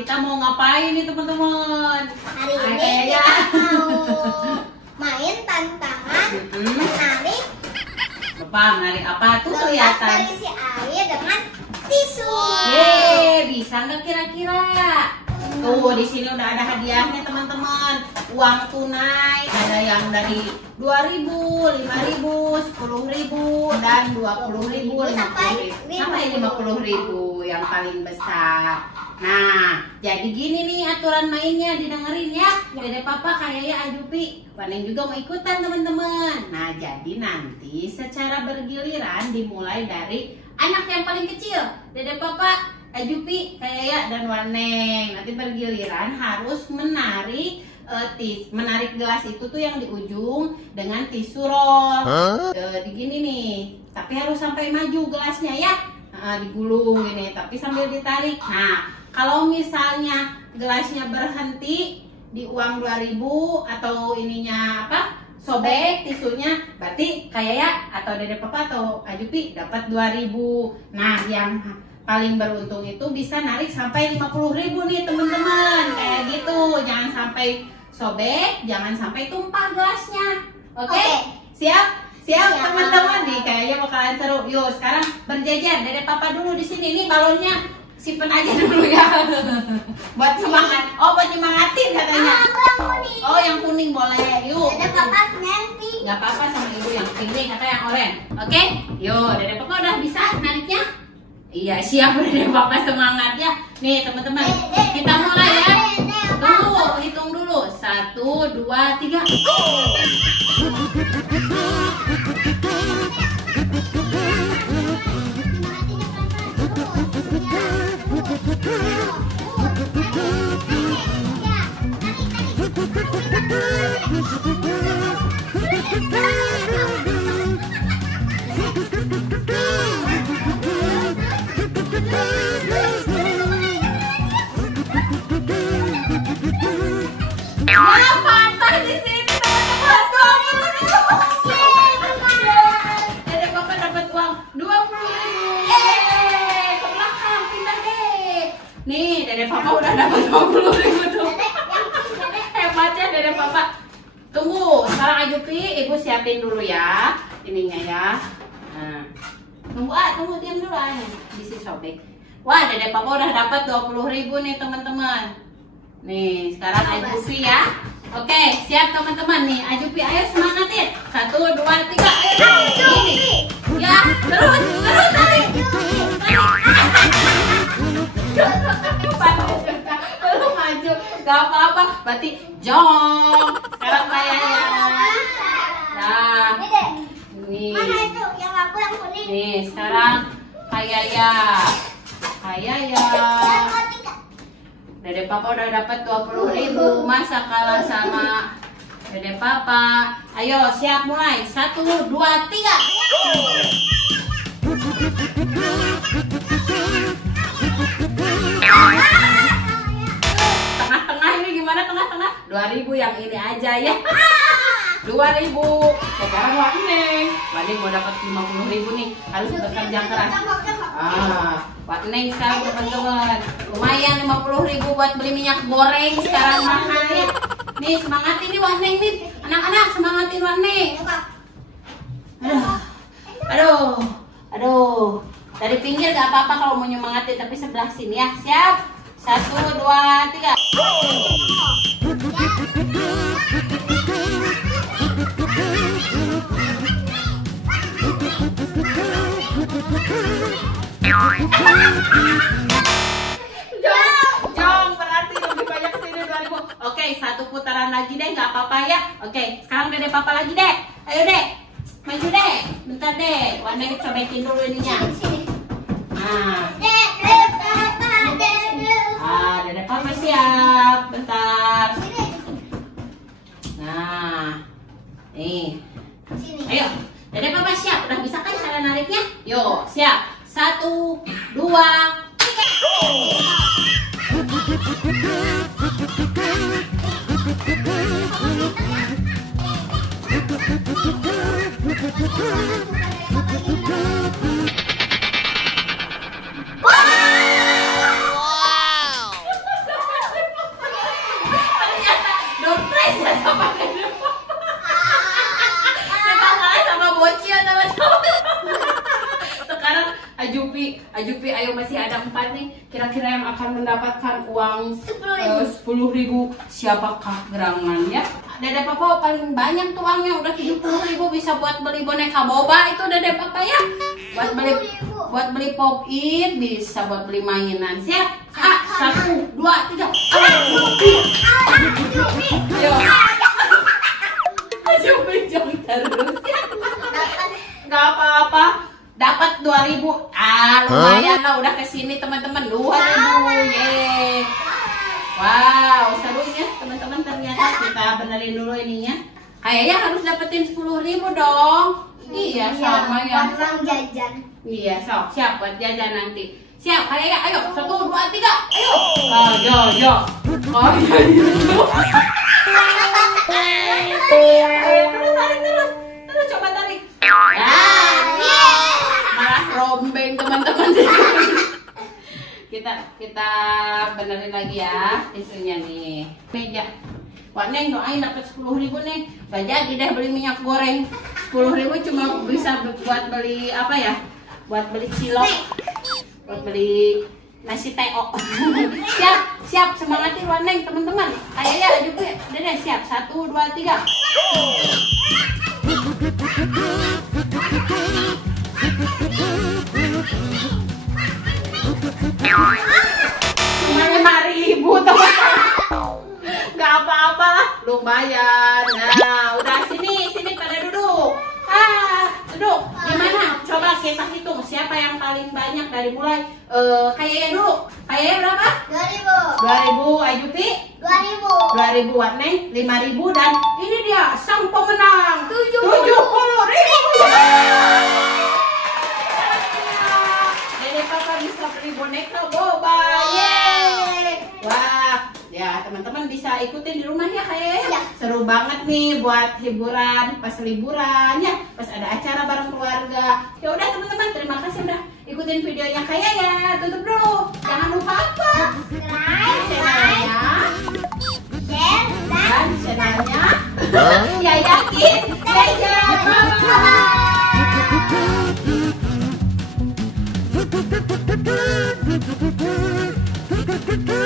kita mau ngapain nih teman-teman? Hari ini kita mau main tantangan menarik. Bapak menarik apa tuh gelas kelihatan? berisi air dengan tisu. Yeay, bisa nggak kira-kira? Tuh di sini udah ada hadiahnya teman-teman. Uang tunai ada yang dari 2.000, 5.000, 10.000 dan 20.000, 50.000 sampai 50.000 yang paling besar. Nah, jadi gini nih aturan mainnya, didengerin ya. Dede Papa kayak ya Ajupi, Waneng juga mau ikutan teman-teman. Nah, jadi nanti secara bergiliran dimulai dari anak yang paling kecil. Dede Papa, Ajupi, Kayaya dan Waneng. Nanti bergiliran harus menarik menarik gelas itu tuh yang di ujung dengan tisu roll. Gini nih, tapi harus sampai maju gelasnya ya. Digulung gini, tapi sambil ditarik. Nah, kalau misalnya gelasnya berhenti di uang 2.000 atau ininya apa? Sobek tisunya, berarti Kayaya atau Dede Papa atau Ajupi dapat 2.000. Nah, yang paling beruntung itu bisa narik sampai 50.000 nih teman-teman. Kayak gitu, jangan sampai sobek, jangan sampai tumpah gelasnya. Oke? Siap? Siap teman-teman nih, kayaknya bakalan seru. Yuk, sekarang berjajar. Dede Papa dulu di sini. Ini balonnya simpen aja dulu ya. Buat semangat. Oh, buat nyemangatin katanya. Oh, yang kuning boleh. Yuk. Dede Papa nanti. Gak apa-apa sama ibu yang pink kata yang oranye. Oke? Yuk, Dede Papa udah bisa nariknya? Iya, siap. Dede Papa semangat ya. Nih, teman-teman. Kita mulai ya. Tunggu, hitung dulu. 1, 2, 3. Nih, Dede Papa udah dapat 20.000 tuh. Hebatnya Dede Papa. Tunggu, sekarang Ajupi, Ibu siapin dulu ya ininya ya. Nah, tunggu diam dulu aja. Bisa sobek. Wah, Dede Papa udah dapat 20.000 nih teman-teman. Nih, sekarang Ajupi ya. Oke, siap teman-teman nih. Ajupi, ayo semangatin. 1, 2, 3. Ayo. Ya, terus tarik. Belum maju, gak apa-apa. Berarti jong. Sekarang kayaknya. Nah, nih. Mana itu yang aku yang kuning? Nih, sekarang Kayaya. Dede Papa udah dapat 20.000. Masa kalah sama Dede Papa? Ayo, siap mulai. 1, 2, 3. Tengah-tengah ini gimana tengah-tengah? 2.000 yang ini aja ya. 2.000. Sekarang Waneng mau dapat 50.000 nih. Harus bekerja keras. Waneng sekarang teman-teman. Lumayan 50.000 buat beli minyak goreng sekarang mahal ya. Nih semangatin nih Waneng nih. Anak-anak semangatin Waneng. Aduh. Dari pinggir gak apa-apa kalau mau nyemangatin, tapi sebelah sini ya. Siap? 1, 2, 3. Jong, berarti lebih banyak sini 2.000. Oke, satu putaran lagi deh, gak apa-apa ya. Oke, sekarang Dede Papa lagi deh. Ayo deh, maju deh. Bentar deh, Waneng cobekin dulu ininya. Dede Papa siap. Bentar. Nah, nih. Ayo, Dede Papa siap. Udah bisa kan cara nariknya? Yuk, siap. 1, 2, 3. ada 4 nih. Kira-kira yang akan mendapatkan uang 10.000. 10.000 siapakah gerangan ya? Dede Papa paling banyak tuh uangnya, udah 70.000 bisa buat beli boneka boba itu Dede Papa ya. Buat beli pop it, bisa buat beli mainan. Siap? 1, 2, 3. Yo. Jom terus. Gak apa-apa. Dapat 2.000. Lumayan lah, udah kesini teman-teman. 2.000. Yeay. Wow, seru ya teman-teman, ternyata kita benerin dulu ininya. Kayaknya harus dapetin 10.000 dong. Iya, sama ya. Uang jajan. Iya, sok, siap buat jajan nanti. Siap, kayaknya ayo. 1, 2, 3. Ayo. Ayo. Terus coba tarik. Ya. Malah rombeng teman-teman. Kita benerin lagi ya isunya nih. Meja. Wah, Neng doain dapat 10.000 nih. Gak jadi deh beli minyak goreng. 10.000 cuma bisa buat beli apa ya? Buat beli cilok. Buat beli nasi teo. Siap, semangatin Waneng teman-teman. Ayo ya, juga ya. Dede siap. 1, 2, 3. Cuma 5.000 teman-teman. Gak apa-apa lah, lumayan. Nah, udah sini pada duduk. Duduk. Gimana? Coba kita hitung siapa yang paling banyak dari mulai kayaknya dulu. Kayaknya berapa? 2.000. Ayuti? 2.000. Waneng 5.000 dan ini dia sang pemenang 70.000. Dede Papa bisa beli boneka boba. Yeay. Wah, ya teman-teman bisa ikutin di rumah ya kayaknya. Ya. Seru banget nih buat hiburan pas liburan ya, pas ada acara bareng keluarga. Ya udah teman-teman, terima kasih udah ikutin videonya kayak ya. Tutup dulu. Jangan lupa apa? Subscribe, Channelnya share, dan channelnya ya yakin. Bye.